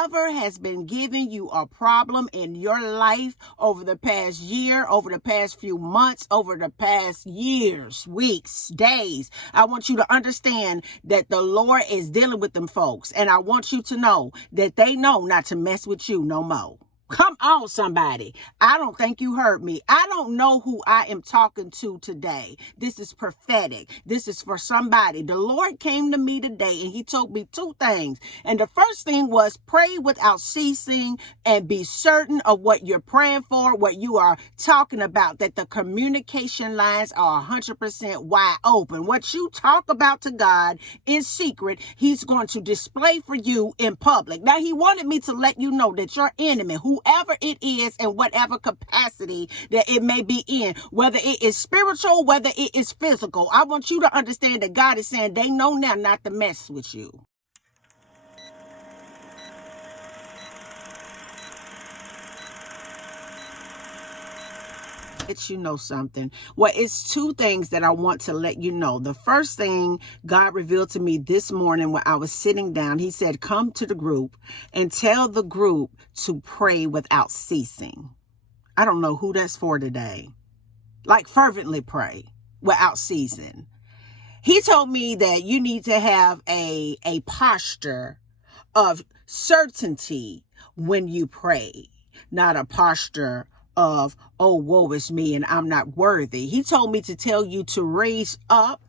whoever has been giving you a problem in your life over the past year, over the past few months, over the past years, weeks, days, I want you to understand that the Lord is dealing with them folks. And I want you to know that they know not to mess with you no more. Come on, somebody. I don't think you heard me. I don't know who I am talking to today. This is prophetic. This is for somebody. The Lord came to me today and he told me two things. And the first thing was pray without ceasing and be certain of what you're praying for, what you are talking about, that the communication lines are 100% wide open. What you talk about to God in secret, he's going to display for you in public. Now, he wanted me to let you know that your enemy, whoever it is in whatever capacity that it may be in, whether it is spiritual, whether it is physical, I want you to understand that God is saying they know now not to mess with you. Let you know something. Well, it's two things that I want to let you know. The first thing God revealed to me this morning when I was sitting down, he said, come to the group and tell the group to pray without ceasing. I don't know who that's for today. Like fervently pray without ceasing. He told me that you need to have a posture of certainty when you pray, not a posture of, oh, woe is me and I'm not worthy. He told me to tell you to raise up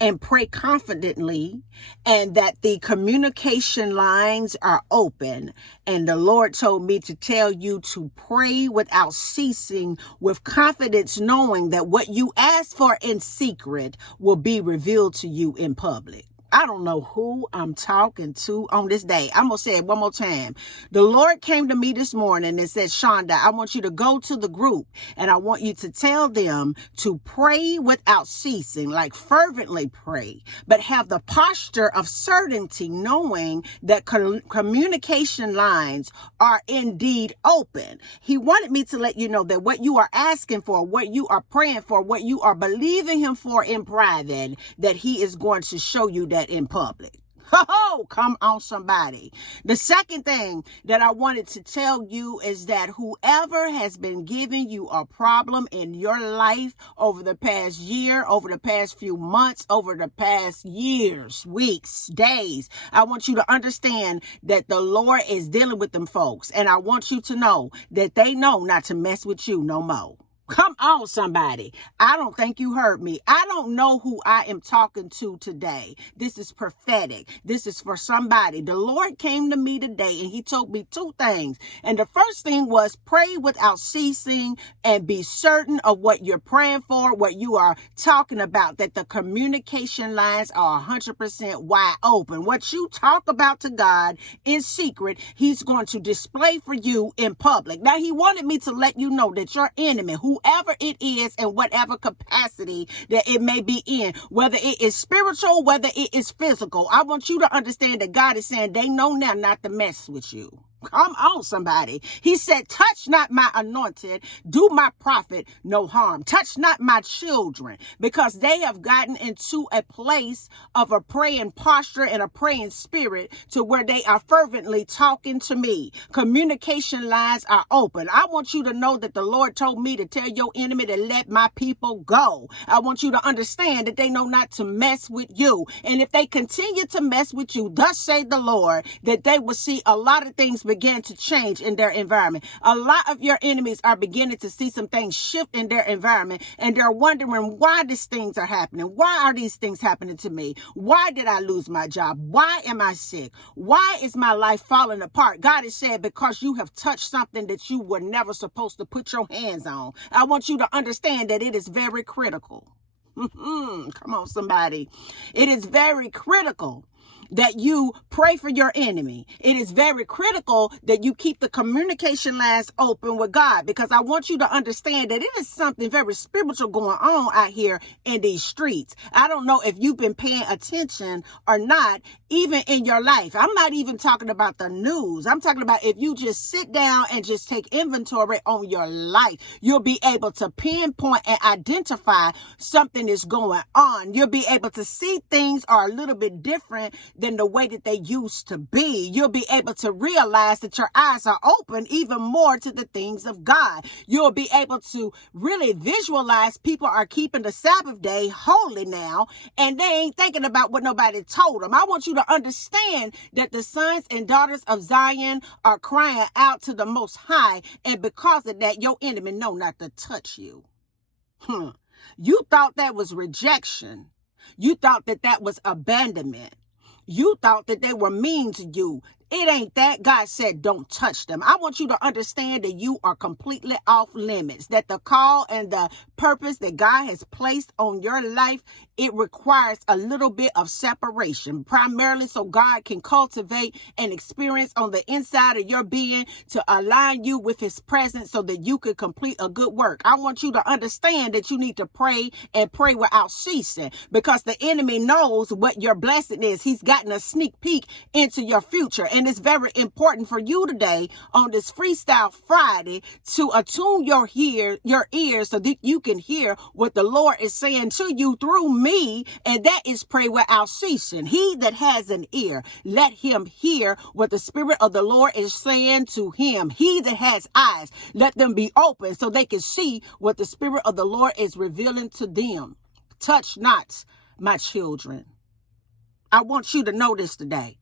and pray confidently, and that the communication lines are open. And the Lord told me to tell you to pray without ceasing with confidence, knowing that what you ask for in secret will be revealed to you in public. I don't know who I'm talking to on this day. I'm going to say it one more time. The Lord came to me this morning and said, Shonda, I want you to go to the group and I want you to tell them to pray without ceasing, like fervently pray, but have the posture of certainty, knowing that communication lines are indeed open. He wanted me to let you know that what you are asking for, what you are praying for, what you are believing him for in private, that he is going to show you that in public. Oh, come on, somebody. The second thing that I wanted to tell you is that whoever has been giving you a problem in your life over the past year, over the past few months, over the past years, weeks, days, I want you to understand that the Lord is dealing with them folks. And I want you to know that they know not to mess with you no more. Come on, somebody. I don't think you heard me. I don't know who I am talking to today. This is prophetic. This is for somebody. The Lord came to me today and he told me two things. And the first thing was pray without ceasing and be certain of what you're praying for, what you are talking about, that the communication lines are 100% wide open. What you talk about to God in secret, he's going to display for you in public. Now, he wanted me to let you know that your enemy, whoever it is in whatever capacity that it may be in, whether it is spiritual, whether it is physical, I want you to understand that God is saying they know now not to mess with you. Come on, somebody. He said, touch not my anointed, do my prophet no harm. Touch not my children, because they have gotten into a place of a praying posture and a praying spirit to where they are fervently talking to me. Communication lines are open. I want you to know that the Lord told me to tell your enemy to let my people go. I want you to understand that they know not to mess with you. And if they continue to mess with you, thus say the Lord, that they will see a lot of things begin to change in their environment. A lot of your enemies are beginning to see some things shift in their environment, and they're wondering why these things are happening. Why are these things happening to me? Why did I lose my job? Why am I sick? Why is my life falling apart? God has said, because you have touched something that you were never supposed to put your hands on. I want you to understand that it is very critical. Come on, somebody. It is very critical that you pray for your enemy. It is very critical that you keep the communication lines open with God, because I want you to understand that it is something very spiritual going on out here in these streets. I don't know if you've been paying attention or not, even in your life. I'm not even talking about the news. I'm talking about if you just sit down and just take inventory on your life, you'll be able to pinpoint and identify something is going on. You'll be able to see things are a little bit different than the way that they used to be. You'll be able to realize that your eyes are open even more to the things of God. You'll be able to really visualize people are keeping the Sabbath day holy now, and they ain't thinking about what nobody told them. I want you to understand that the sons and daughters of Zion are crying out to the Most High, and because of that, your enemy know not to touch you. You thought that was rejection. You thought that that was abandonment. You thought that they were mean to you. It ain't that. God said, don't touch them. I want you to understand that you are completely off limits, that the call and the purpose that God has placed on your life, it requires a little bit of separation, primarily so God can cultivate an experience on the inside of your being to align you with his presence so that you could complete a good work. I want you to understand that you need to pray and pray without ceasing, because the enemy knows what your blessing is. He's gotten a sneak peek into your future. And it's very important for you today on this Freestyle Friday to attune your ears so that you can hear what the Lord is saying to you through me. And that is pray without ceasing. He that has an ear, let him hear what the Spirit of the Lord is saying to him. He that has eyes, let them be open so they can see what the Spirit of the Lord is revealing to them. Touch not my children. I want you to know this today.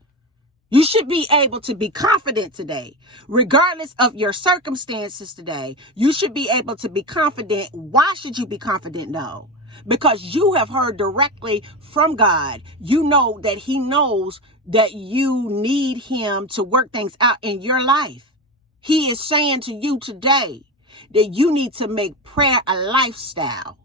You should be able to be confident today, regardless of your circumstances today. You should be able to be confident. Why should you be confident? No, because you have heard directly from God. You know that he knows that you need him to work things out in your life. He is saying to you today that you need to make prayer a lifestyle.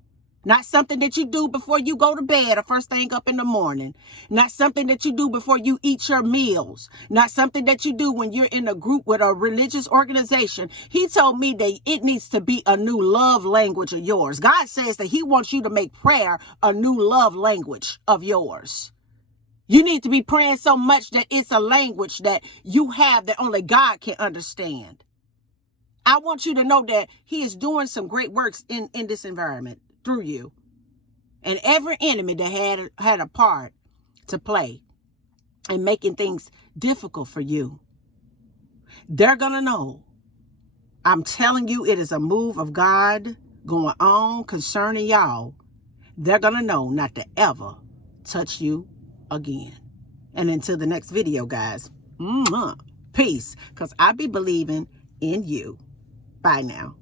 Not something that you do before you go to bed or first thing up in the morning. Not something that you do before you eat your meals. Not something that you do when you're in a group with a religious organization. He told me that it needs to be a new love language of yours. God says that he wants you to make prayer a new love language of yours. You need to be praying so much that it's a language that you have that only God can understand. I want you to know that he is doing some great works in this environment through you. And every enemy that had a part to play in making things difficult for you, they're going to know. I'm telling you, it is a move of God going on concerning y'all. They're going to know not to ever touch you again. And until the next video, guys, peace, because I be believing in you. Bye now.